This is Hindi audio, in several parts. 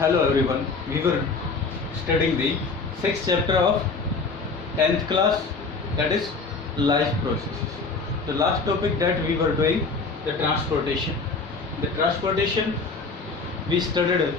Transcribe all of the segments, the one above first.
Hello everyone, we were studying the 6th chapter of 10th class, that is life processes. The last topic that we were doing, the transportation. The transportation, we studied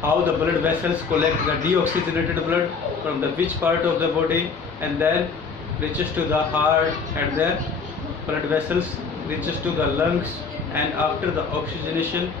how the blood vessels collect the deoxygenated blood from the which part of the body and then reaches to the heart, and then blood vessels reaches to the lungs, and after the oxygenation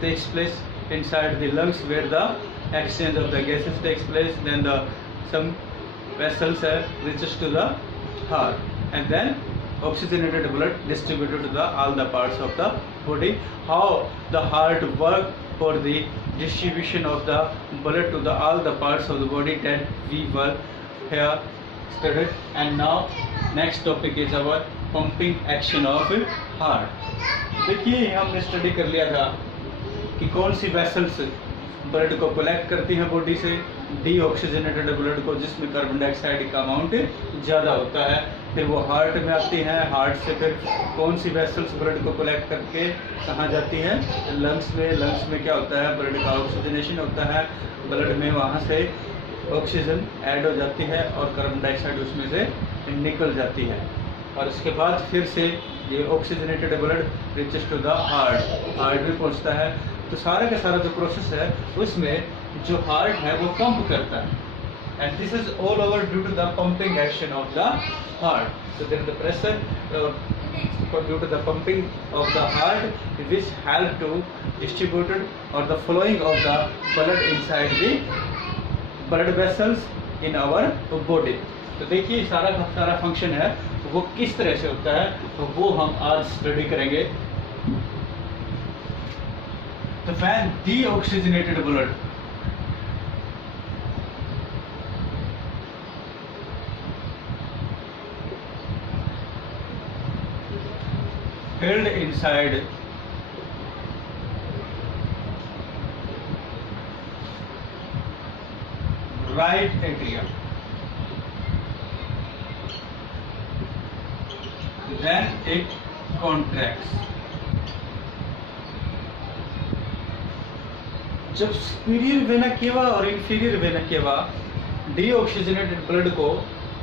takes place inside the lungs where the exchange of the gases takes place. Then some vessels reaches to the heart, and then oxygenated blood distributed to all the parts of the body. How the heart work for the distribution of the blood to all the parts of the body, that we were here studied. And now next topic is our pumping action of heart. देखिए हमने स्टडी कर लिया था कि कौन सी वेसल्स ब्लड को कलेक्ट करती हैं बॉडी से, डीऑक्सीजनेटेड ब्लड को जिसमें कार्बन डाइऑक्साइड का अमाउंट ज़्यादा होता है. फिर वो हार्ट में आती हैं. हार्ट से फिर कौन सी वेसल्स ब्लड को कलेक्ट करके कहाँ जाती हैं? लंग्स में. लंग्स में क्या होता है? ब्लड का ऑक्सीजनेशन होता है. ब्लड में वहाँ से ऑक्सीजन ऐड हो जाती है और कार्बन डाइऑक्साइड उसमें से निकल जाती है. और उसके बाद फिर से ये oxygenated blood reaches to the heart. Heart में पहुंचता है. तो सारा का सारा जो प्रोसेस है उसमें जो हार्ट है वो पंप करता है. And this is all over due to the pumping action of the heart. So there the pressure due to the pumping of the heart which help to distributed or the flowing of the blood inside the blood vessels in our body. तो देखिए सारा का सारा फंक्शन है वो किस तरह से होता है, तो वो हम आज स्टडी करेंगे. तो when deoxygenated blood filled inside right atrium, then it contracts. जब सुपीरियर वेना केवा और inferior vena cava deoxygenated blood को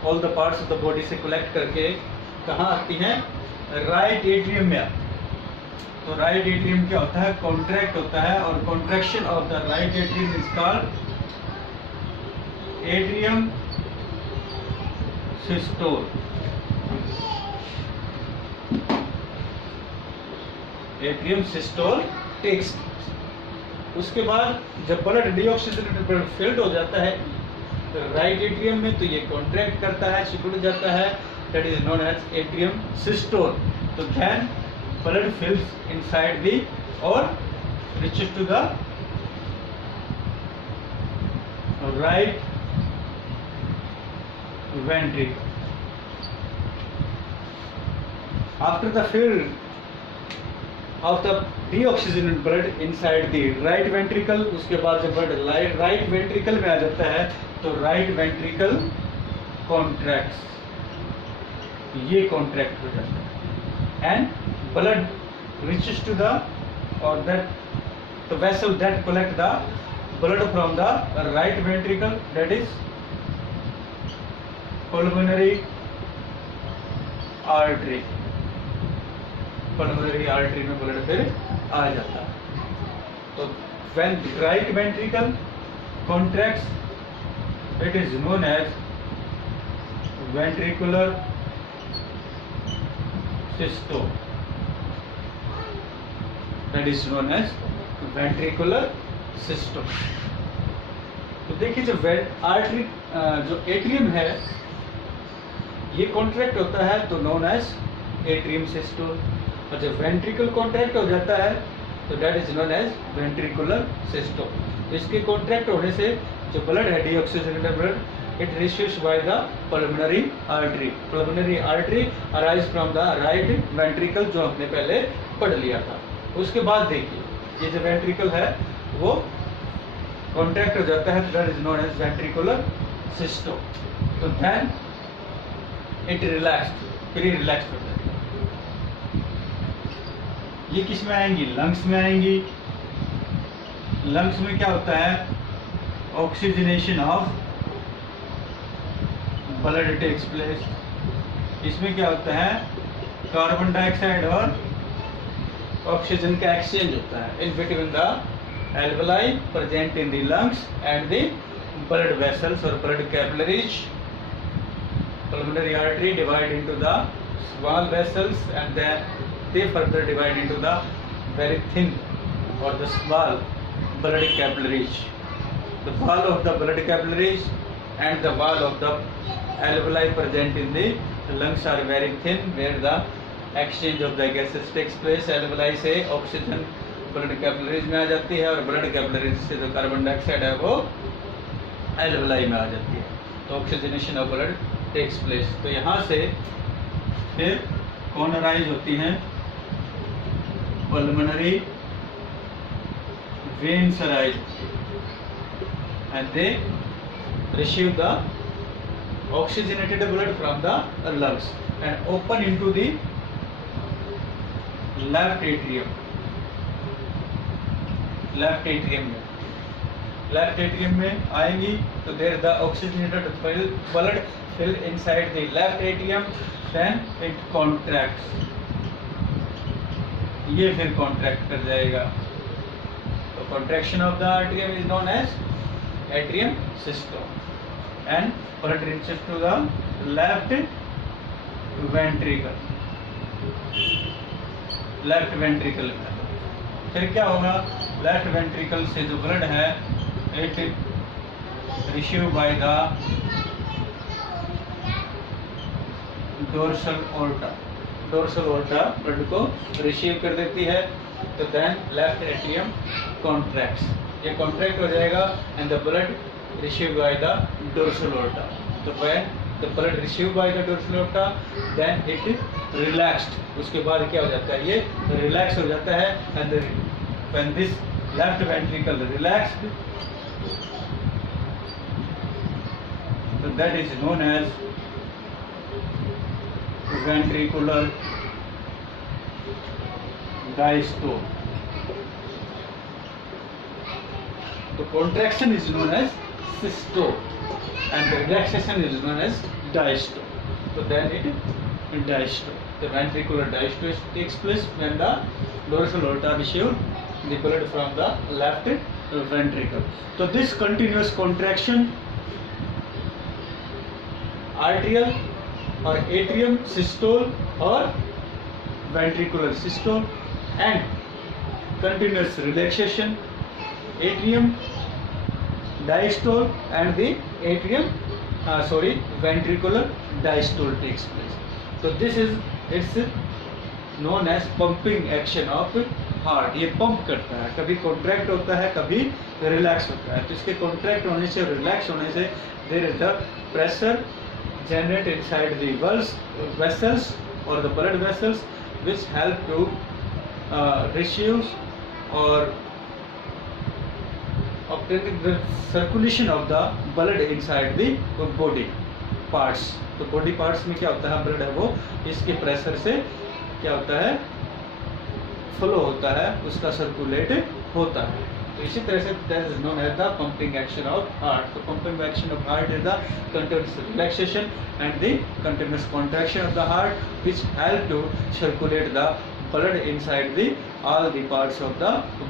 all the parts of the body से कलेक्ट करके कहाँ आती हैं? राइट एट्रियम में. तो राइट एट्रियम क्या होता है? कॉन्ट्रैक्ट होता है. और contraction of the right atrium is called atrium systole. Atrium systole takes. उसके बाद जब ब्लड डीऑक्सीजनेटेड ब्लड फिल्ड हो जाता है राइट एट्रियम में, तो ये कॉन्ट्रैक्ट करता है, सिकुड़ जाता है. That is known as atrium systole. तो then blood fills inside the और reaches to the right ventricle. After the fill of the deoxygenated blood inside the right ventricle, उसके बाद जब ब्लड राइट वेंट्रिकल में आ जाता है तो राइट वेंट्रिकल कॉन्ट्रैक्ट्स. ये कॉन्ट्रैक्ट हो जाता है and blood reaches to the or that the vessel that collect the blood from the right ventricle, that is pulmonary artery. pulmonary artery में ब्लड फिर आ जाता है. तो when right ventricle contracts, it is known as ventricular systole. That is known as ventricular systole. तो देखिए जो आर्टरी जो एट्रियम है ये कॉन्ट्रैक्ट होता है तो नोन एज एट्रियम सिस्टोल. और जब वेंट्रिकल कॉन्ट्रैक्ट हो जाता है तो that is known as ventricular systole. तो इसके कॉन्ट्रैक्ट होने से जो ब्लड है deoxygenated blood it receives by the pulmonary artery. Pulmonary artery arise from the right ventricle जो हमने पहले पढ़ लिया था. उसके बाद देखिए ये जो वेंट्रिकल है वो कॉन्ट्रैक्ट हो जाता है, that is known as ventricular systole. तो देन इट रिलैक्स्ड, फिर रिलैक्स हो जाता है. ये किस में आएंगी? लंग्स में आएंगी. लंग्स में क्या होता है, oxygenation of blood takes place. इसमें क्या होता है, कार्बन डाइऑक्साइड और ऑक्सीजन का एक्सचेंज होता है in between the alveoli present in the lungs and the blood vessels or blood capillaries. Pulmonary artery divide into the small vessels and then they further divide into the very thin or the small blood capillaries. The wall of the blood capillaries and the wall of the alveoli present in the lungs are very thin, where the exchange of the gases takes place. alveoli से oxygen ब्लड कैपिलरीज में आ जाती है और ब्लड कैपिलरीज से जो कार्बन डाइऑक्साइड है वो एल्वेलाई में आ जाती है, तो oxygenation of blood takes place. तो यहाँ से फिर कौन अराइज होती हैं, pulmonary veins arise and they receive the oxygenated blood from the lungs and open into the left atrium. Left atrium में आएंगी तो there the oxygenated blood fill inside the left atrium, then it contracts, ये फिर कॉन्ट्रैक्ट कर जाएगा। तो contraction of the atrium is known as atrium systole and blood reaches to the left ventricle में। फिर क्या होगा, लेफ्ट वेंट्रिकल से जो ब्लड है it receive by the dorsal aorta blood को रिसीव कर देती है। तो देन लेफ्ट एट्रियम कॉन्ट्रैक्ट्स, ये कॉन्ट्रैक्ट हो जाएगा and the blood receive by the dorsal aorta. तो when the blood receive by the dorsal aorta then it relaxed, उसके बाद क्या हो जाता है, ये रिलैक्स हो जाता है and when this left ventricle relaxed, so that is known as ventricular diastole. The contraction is known as systole and the relaxation is known as diastole. So then it diastole. The ventricular diastole takes place when the dorsal aorta receives the blood from the left ventricle. So this continuous contraction, arterial or atrium systole or ventricular systole, and continuous relaxation, atrium diastole and the ventricular diastole takes place. So this is it's known as pumping action of heart. ये पंप करता है, कभी कॉन्ट्रैक्ट होता है कभी रिलैक्स होता है। तो इसके कॉन्ट्रैक्ट होने से रिलैक्स होने से there is the pressure generate inside the vessels or the blood vessels which help to receive or obtaining the circulation of the blood inside the body parts। तो बॉडी पार्ट्स में क्या होता है, ब्लड है वो इसके प्रेशर से क्या होता है, फ्लो होता है, उसका सर्कुलेट होता है। तो इसी तरह से that is known as the pumping action of heart. तो pumping action of heart is the continuous relaxation and the continuous contraction of the heart which help to circulate the blood inside the all the parts of the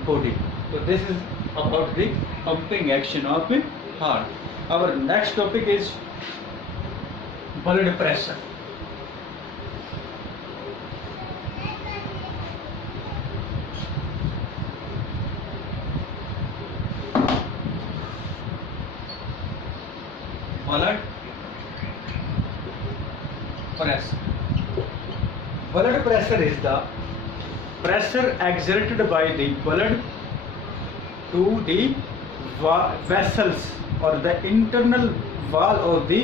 body. तो this is about the pumping action of heart. Our next topic is blood pressure. Blood pressure. Blood pressure is the pressure exerted by the blood to the vessels or the internal wall of the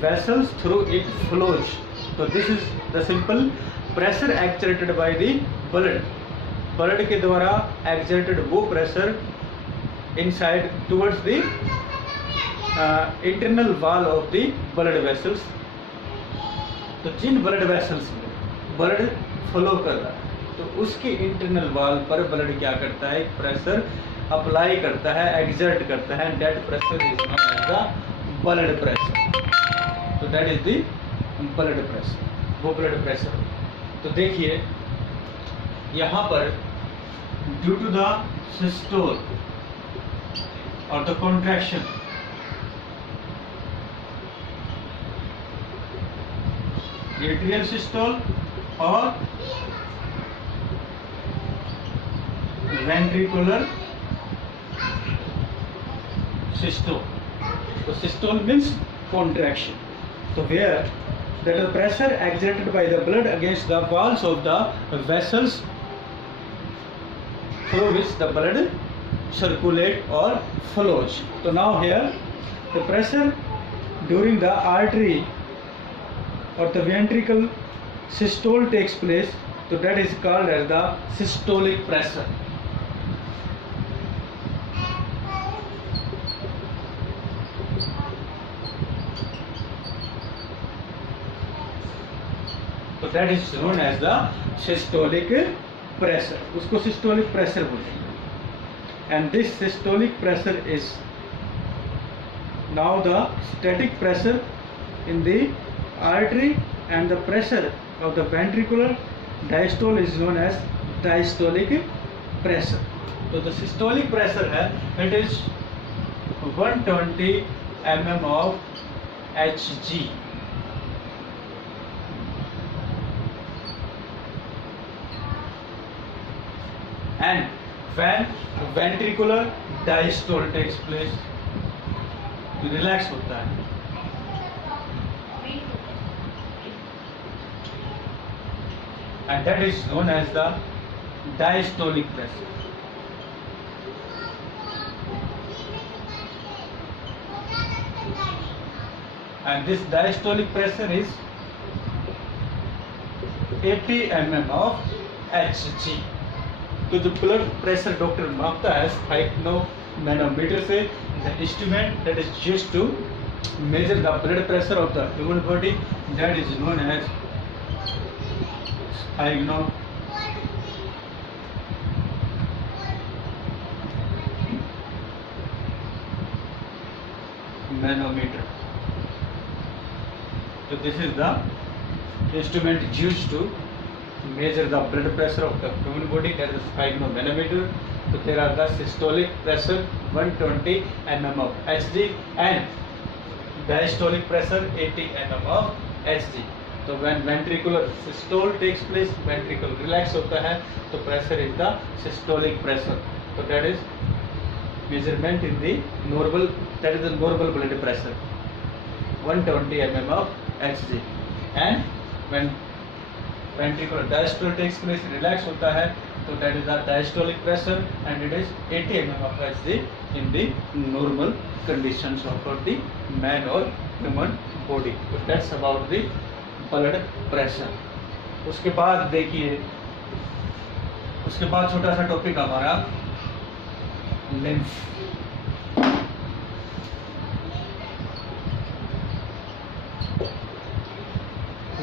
vessels through it flows. So this is the simple pressure exerted by the blood. blood के द्वारा exerted वो pressure inside towards the internal wall of the blood vessels. तो जिन ब्लड वेसल्स में ब्लड फ्लो कर रहा है तो उसके इंटरनल वॉल पर ब्लड क्या करता है, प्रेशर अप्लाई करता है, एग्जर्ट करता है, that pressure is known as the blood pressure. तो that is the blood pressure, वो ब्लड प्रेशर। तो देखिए यहाँ पर due to the systole or the contraction, atrial systole or ventricular systole. तो सिस्टोल मीन्स कॉन्ट्रैक्शन। तो where that the pressure exerted by the blood against the walls of the vessels through which the blood circulate or flows. So now here the pressure during the artery or the ventricle systole takes place, so that is called as the systolic pressure. तो that is known as the systolic pressure, उसको सिस्टोलिक प्रेशर बोलेंगे। And this systolic pressure is now the static pressure in the artery and the pressure of the ventricular diastole is known as diastolic pressure. तो द सिस्टोलिक प्रेशर है it is 120 mm of Hg। And when ventricular diastole takes place, relax होता है, and that is known as the diastolic pressure. And this diastolic pressure is 80 mm of Hg। तो जो ब्लड प्रेशर डॉक्टर मापता है स्पाइक्नोमैनोमीटर से, the instrument that is used to measure the blood pressure of the human body, that is known as sphygmomanometer. So this is the instrument used to measure the blood pressure of the human body, that is sphygmomanometer. So there are the systolic pressure 120 mm of Hg and diastolic pressure 80 mm of Hg. So when ventricular systole takes place, ventricle relax होता है, तो pressure is the systolic pressure. So that is measurement in the normal, that is the normal blood pressure 120 mm of Hg. And when ventricular diastole takes place, relax होता है, तो that is the diastolic pressure and it is 80 mm of Hg in the normal conditions of the man or human body. So that's about the blood pressure. उसके बाद देखिए, उसके बाद छोटा सा टॉपिक हमारा lymph.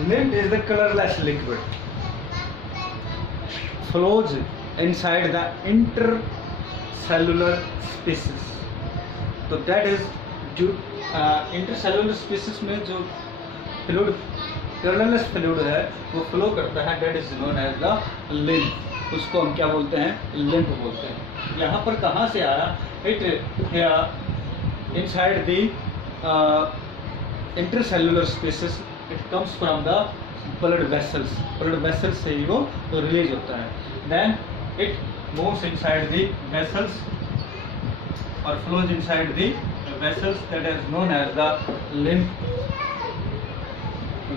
Lymph is the colorless liquid, flows inside the intercellular spaces. तो that is जो intercellular spaces में जो fluid, colorless fluid है, वो flow करता है, that is known as the lymph। उसको हम क्या बोलते हैं? lymph बोलते हैं। यहाँ पर कहाँ से आया? It here inside the intercellular spaces, it comes from the blood vessels, blood vessels से ही वो रिलीज होता है, then it moves inside the vessels or flows inside the vessels, that is known as the lymph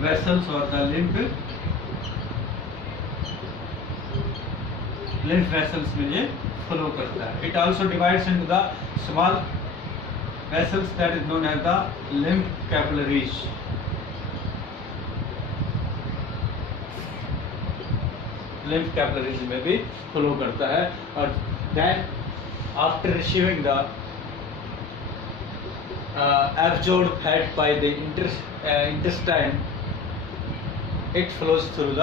vessels or the lymph vessels में ये flow करता है। It also divides into the small vessels, that is known as the lymph capillaries। lymph capillaries में भी flow करता है, और then after receiving the absorbed fat by the intestine, it flows through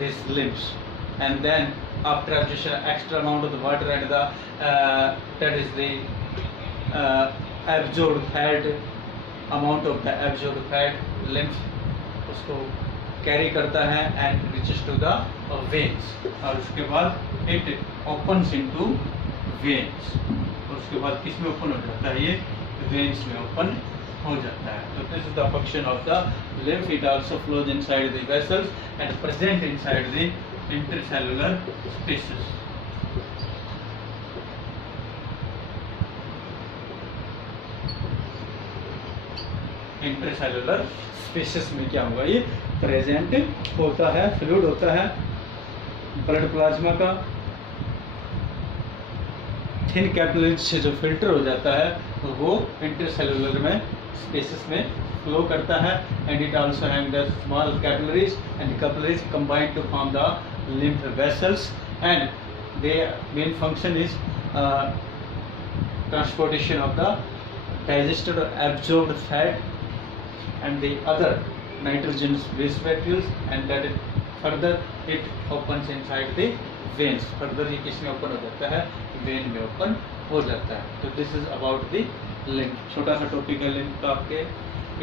these lymphs, and then after absorption extra amount of the water and the that is the absorbed fat, amount of the absorbed fat, lymph उसको कैरी करता है and reaches to the veins, और उसके बाद it opens into veins, और उसके बाद किस में ओपन हो जाता है, ये veins में ओपन हो जाता है. So this is the function of the lymph. It also flows inside the vessels and present inside the intercellular spaces. Intercellular spaces में क्या होगा, ये प्रेजेंट होता है, फ्लूइड होता है ब्लड प्लाज्मा का, थिन कैपिलरीज से जो फिल्टर हो जाता है वो इंटरसेलुलर में स्पेसेस में फ्लो करता है. And it also have the small capillaries and capillaries combined to form the lymph vessels and their main function is transportation of the digested or absorbed fat and the other nitrogenous waste materials, and that further it opens inside the veins. Further ये किस में ओपन हो जाता है, वेन में ओपन हो जाता है. तो this is about the lymph. छोटा सा टॉपिक है लिम्फ का आपके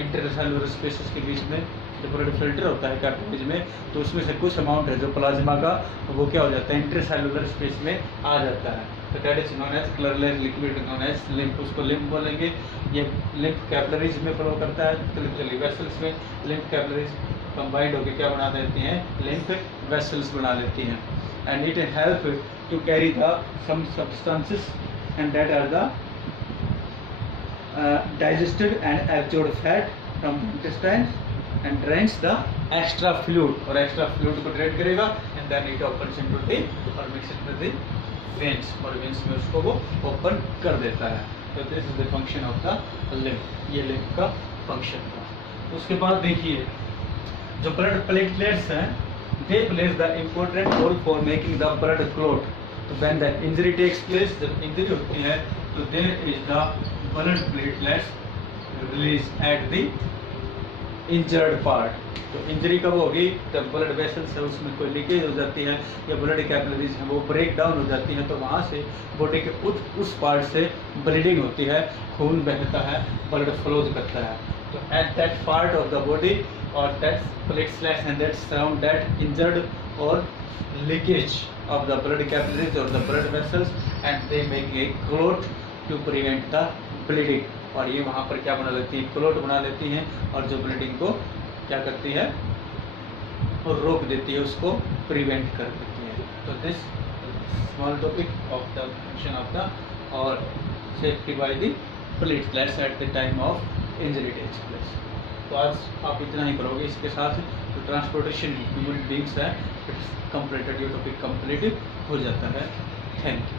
इंटरसेलुलर स्पेसेस के बीच में. जो ब्लड फिल्टर होता है कैपिलरीज में, तो उसमें से कुछ अमाउंट है जो प्लाज्मा का, वो क्या हो जाता है, इंटरसेलुलर स्पेस में आ जाता है. तो that is known as colourless liquid known as lymph. उसको लिम्फ बोलेंगे. ये लिम्फ कैपिलरीज में फ्लो करता है, वेसल्स में लिम्फ कैपिलरीज कंबाइंड होकर क्या बना देती हैं, लिम्फ वेसल्स बना लेती हैं. And it help to carry the some substances and that are the digested and absorbed fat from intestines and drains the extra fluid, और extra fluid को drain करेगा and then it opens into the और mix it with the veins, और veins में उसको वो open कर देता है. तो this is the function of the lymph. ये lymph का function था. उसके बाद देखिए जो blood platelets हैं, they plays the important role for making the blood clot. तो when the injury takes place, जब injury होती है तो there is the blood platelets release at the injured part. तो इंजरी कब होगी, जब ब्लड वेसल्स है उसमें कोई लीकेज हो जाती है या ब्लड कैपिलरीज है वो ब्रेक डाउन हो जाती है, तो वहाँ से बॉडी के उस पार्ट से ब्लीडिंग होती है, खून बहता है, ब्लड फ्लो करता है. तो at that part of the body or that platelets and that surround that injured or leakage of the blood capillaries or the blood vessels, and they make a clot to prevent the bleeding. और ये वहाँ पर क्या बना लेती है, क्लोट बना लेती हैं, और जो ब्लीडिंग को क्या करती है, और रोक देती है, उसको प्रिवेंट कर देती है. तो this small topic of the function of the or safety by the platelets at the time of injury takes place. तो आज आप इतना ही करोगे. इसके साथ जो ट्रांसपोर्टेशन ह्यूमन बींग्स है इट्स कंप्लीटेड, ये टॉपिक कंप्लीट हो जाता है. Thank you.